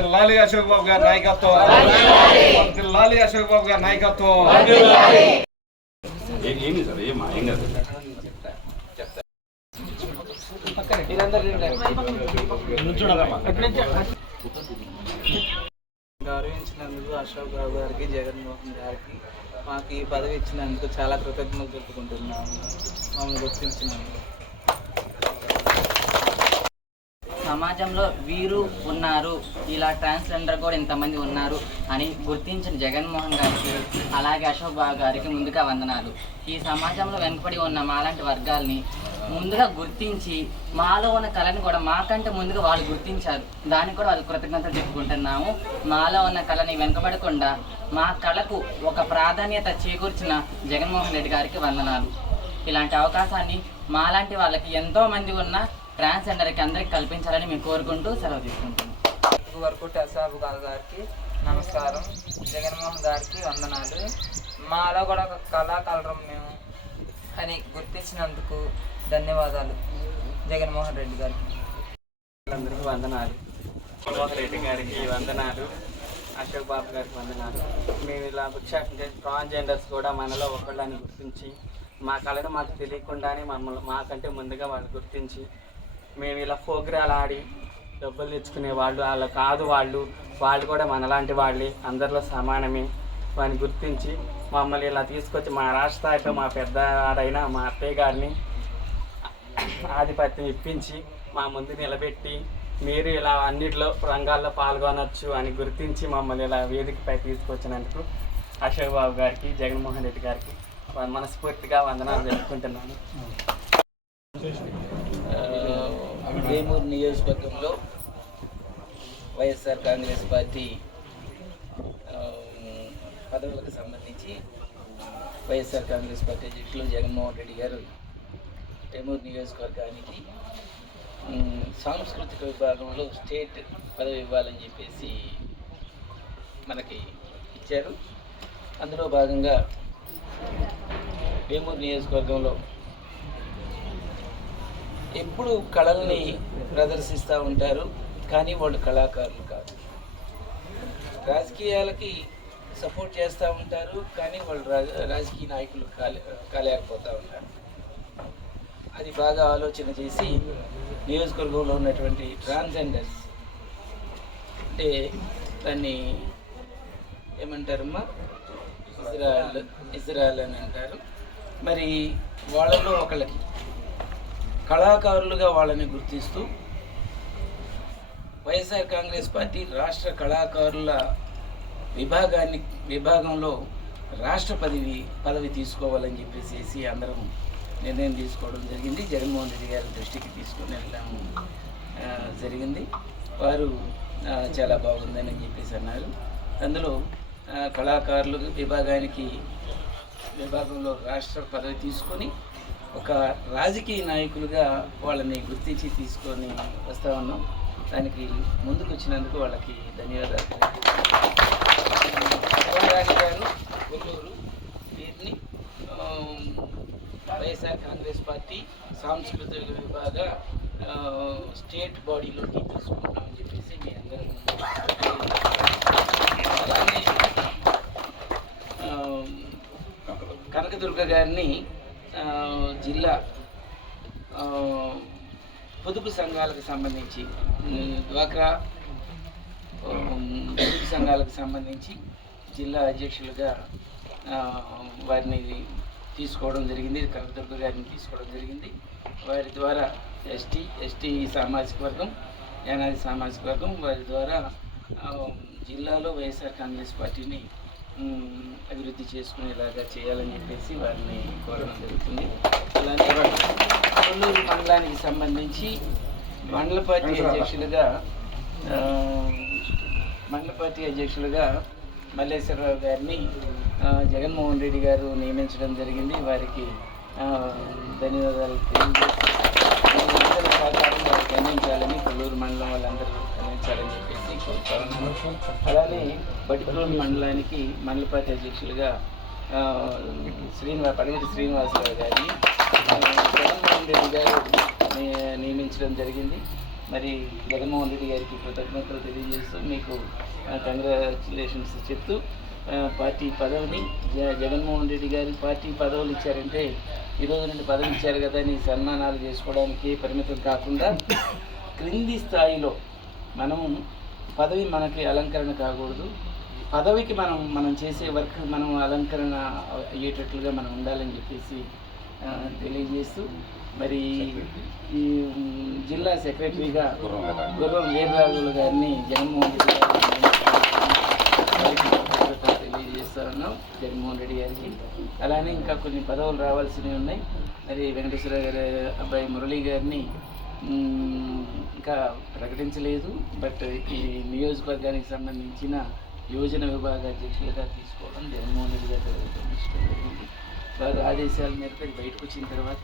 లాలి అశోక్ బాబు గారి నాయకత్వం, లాలి అశోక్ బాబు గారి నాయకత్వం. గౌరవించినందుకు అశోక్ బాబు గారికి, జగన్మోహన్ గారికి మాకు ఈ పదవి ఇచ్చినందుకు చాలా కృతజ్ఞతలు తెలుపుకుంటున్నాము. మమ్మల్ని గుర్తించినందుకు. సమాజంలో వీరు ఉన్నారు, ఇలా ట్రాన్స్జెండర్ కూడా ఇంతమంది ఉన్నారు అని గుర్తించిన జగన్మోహన్ గారికి, అలాగే అశోక్ బాబు గారికి ముందుగా వందనాలు. ఈ సమాజంలో వెనుకబడి ఉన్న మాలాంటి వర్గాల్ని ముందుగా గుర్తించి మాలో ఉన్న కళని కూడా మాకంటే ముందుగా వాళ్ళు గుర్తించారు. దానికి కూడా వాళ్ళు కృతజ్ఞతలు చెప్పుకుంటున్నాము. మాలో ఉన్న కళని వెనుకబడకుండా మా కళకు ఒక ప్రాధాన్యత చేకూర్చిన జగన్మోహన్ రెడ్డి గారికి వందనాలు. ఇలాంటి అవకాశాన్ని మాలాంటి వాళ్ళకి ఎంతోమంది ఉన్న ట్రాన్స్జెండర్కి అందరికి కల్పించాలని మేము కోరుకుంటూ సెలవు తీసుకుంటున్నాం. వరకుటి అసాబు గారికి నమస్కారం, జగన్మోహన్ గారికి వందనాలు. మాలో కూడా ఒక కళాకారులం మేము అని గుర్తించినందుకు ధన్యవాదాలు జగన్మోహన్ రెడ్డి గారికి. అందరికీ వందనాలు. జగన్మోహన్ రెడ్డి గారికి వందనాలు, అశోక్ బాబు గారికి వందనాలు. మేము ఇలా భిక్షాటన చేసి ట్రాన్స్జెండర్స్ కూడా మనలో ఒకళ్ళని గుర్తించి మా కళను మాకు తెలియకుండానే మాకంటే ముందుగా వాళ్ళు గుర్తించి మేము ఇలా ప్రోగ్రాలు ఆడి డబ్బులు తెచ్చుకునే వాళ్ళు వాళ్ళ కాదు, వాళ్ళు కూడా మనలాంటి వాళ్ళే, అందరిలో సమానమే వాడిని గుర్తించి మమ్మల్ని ఇలా తీసుకొచ్చి మా రాష్ట్ర స్థాయిలో మా పెద్ద ఆడైన మా అత్తయ్య గారిని ఆధిపత్యం ఇప్పించి మా ముందు నిలబెట్టి మీరు ఇలా అన్నిటిలో రంగాల్లో పాల్గొనవచ్చు అని గుర్తించి మమ్మల్ని ఇలా వేదికపై తీసుకొచ్చినందుకు అశోక్ బాబు గారికి, జగన్మోహన్ రెడ్డి గారికి మనస్ఫూర్తిగా వందనాలు తెలుపుకుంటున్నాను. వేమూరు నియోజకవర్గంలో వైఎస్ఆర్ కాంగ్రెస్ పార్టీ పదవులకు సంబంధించి వైఎస్ఆర్ కాంగ్రెస్ పార్టీ అధ్యక్షులు జగన్మోహన్ రెడ్డి గారు వేమూరు నియోజకవర్గానికి సాంస్కృతిక విభాగంలో స్టేట్ పదవి ఇవ్వాలని చెప్పేసి మనకి ఇచ్చారు. అందులో భాగంగా వేమూరు నియోజకవర్గంలో ఎప్పుడు కళల్ని ప్రదర్శిస్తూ ఉంటారు, కానీ వాళ్ళు కళాకారులు కాదు. రాజకీయాలకి సపోర్ట్ చేస్తూ ఉంటారు, కానీ వాళ్ళు రాజకీయ నాయకులు కాలేకపోతూ ఉంటారు. అది బాగా ఆలోచన చేసి నియోజకవర్గంలో ఉన్నటువంటి ట్రాన్స్జెండర్స్ అంటే దాన్ని ఏమంటారమ్మా, ఇజ్రాయల్ అని అంటారు. మరి వాళ్ళలో ఒకళ్ళకి కళాకారులుగా వాళ్ళని గుర్తిస్తూ వైఎస్ఆర్ కాంగ్రెస్ పార్టీ రాష్ట్ర కళాకారుల విభాగంలో రాష్ట్ర పదవి తీసుకోవాలని చెప్పేసి అందరం నిర్ణయం తీసుకోవడం జరిగింది. జగన్మోహన్ రెడ్డి గారి దృష్టికి తీసుకుని వెళ్ళడం జరిగింది. వారు చాలా బాగుందని చెప్పేసి అన్నారు. అందులో కళాకారుల విభాగంలో రాష్ట్ర పదవి తీసుకొని ఒక రాజకీయ నాయకులుగా వాళ్ళని గుర్తించి తీసుకొని వస్తూ ఉన్నాం. దానికి ముందుకు వచ్చినందుకు వాళ్ళకి ధన్యవాదాలు. శివరాణి గారు కొల్లూరు, వీరిని వైఎస్ఆర్ కాంగ్రెస్ పార్టీ సాంస్కృతిక విభాగ స్టేట్ బాడీలోకి తీసుకుంటామని చెప్పేసి మీ అందరం. అలాగే కనకదుర్గ గారిని జిల్లా పొదుపు సంఘాలకు సంబంధించి డ్వాక్రా పొదుపు సంఘాలకు సంబంధించి జిల్లా అధ్యక్షులుగా వారిని తీసుకోవడం జరిగింది. కనకదుర్గ గారిని తీసుకోవడం జరిగింది. వారి ద్వారా ఎస్టీ సామాజిక వర్గం, యానాది సామాజిక వర్గం వారి ద్వారా జిల్లాలో వైఎస్ఆర్ కాంగ్రెస్ పార్టీని అభివృద్ధి చేసుకునేలాగా చేయాలని చెప్పేసి వారిని కోరడం జరుగుతుంది. అలానే కొల్లూరు మండలానికి సంబంధించి మండల పార్టీ అధ్యక్షులుగా మల్లేశ్వరరావు గారిని జగన్మోహన్ రెడ్డి గారు నియమించడం జరిగింది. వారికి ధన్యవాదాలు వారికి అందించాలని, కొల్లూరు మండలం వాళ్ళందరూ అందించాలని చెప్పేసి కోరుతాను. అలానే బటిపల్లూరు మండలానికి మండల పార్టీ అధ్యక్షులుగా పడిగటి శ్రీనివాసరావు గారిని జగన్మోహన్ రెడ్డి గారు నియమించడం జరిగింది. మరి జగన్మోహన్ రెడ్డి గారికి కృతజ్ఞతలు తెలియజేస్తూ మీకు కంగ్రాచులేషన్స్ చెప్తూ పార్టీ పదవిని జగన్మోహన్ రెడ్డి గారి పార్టీ పదవులు ఇచ్చారంటే ఈరోజు నుండి పదవి ఇచ్చారు కదా అని సన్మానాలు చేసుకోవడానికి పరిమితం కాకుండా క్రింది స్థాయిలో మనము పదవి మనకి అలంకరణ కాకూడదు, పదవికి మనం చేసే వర్క్ మనం అలంకరణ అయ్యేటట్లుగా మనం ఉండాలని చెప్పేసి తెలియజేస్తూ మరి ఈ జిల్లా సెక్రటరీగా గుర్రం వీర్రాజులు గారిని జగన్మోహన్ రెడ్డి గారికి తెలియజేస్తున్నాం జగన్మోహన్ రెడ్డి గారికి. అలానే ఇంకా కొన్ని పదవులు రావాల్సినవి ఉన్నాయి. మరి వెంకటేశ్వర గారి అబ్బాయి మురళీ గారిని ఇంకా ప్రకటించలేదు, బట్ ఈ నియోజకవర్గానికి సంబంధించిన యోజన విభాగ అధ్యక్షులుగా తీసుకోవడం జగన్మోహన్ రెడ్డి గారి జరిగింది. వారి ఆదేశాల మేరకు అది బయటకు వచ్చిన తర్వాత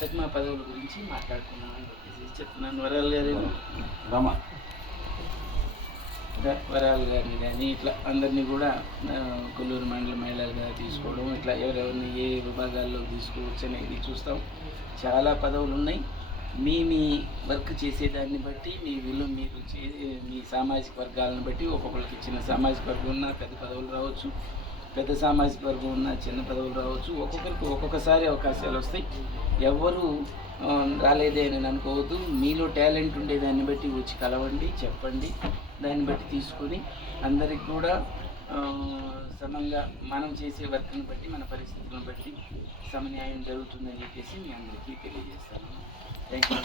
తగ్మా పదవుల గురించి మాట్లాడుకున్నామని చెప్పేసి చెప్తున్నాను. వరాలు గారిని కానీ ఇట్లా అందరినీ కూడా కొల్లూరు మండల మహిళలుగా తీసుకోవడం, ఇట్లా ఎవరెవరిని ఏ విభాగాల్లో తీసుకోవచ్చు అనేది చూస్తాం. చాలా పదవులు ఉన్నాయి. మీ వర్క్ చేసేదాన్ని బట్టి మీ విలువ మీరు మీ సామాజిక వర్గాలను బట్టి ఒక్కొక్కరికి చిన్న సామాజిక వర్గం ఉన్న పెద్ద పదవులు రావచ్చు, పెద్ద సామాజిక వర్గం ఉన్న చిన్న పదవులు రావచ్చు. ఒక్కొక్కరికి ఒక్కొక్కసారి అవకాశాలు వస్తాయి. ఎవరు రాలేదే అని అనుకోవద్దు. మీలో టాలెంట్ ఉండేదాన్ని బట్టి వచ్చి కలవండి, చెప్పండి, దాన్ని బట్టి తీసుకొని అందరికి కూడా సమంగా మనం చేసే వర్క్ని బట్టి మన పరిస్థితులను బట్టి సమన్యాయం జరుగుతుందని చెప్పేసి మీ అందరికీ తెలియజేస్తాను. Thank you.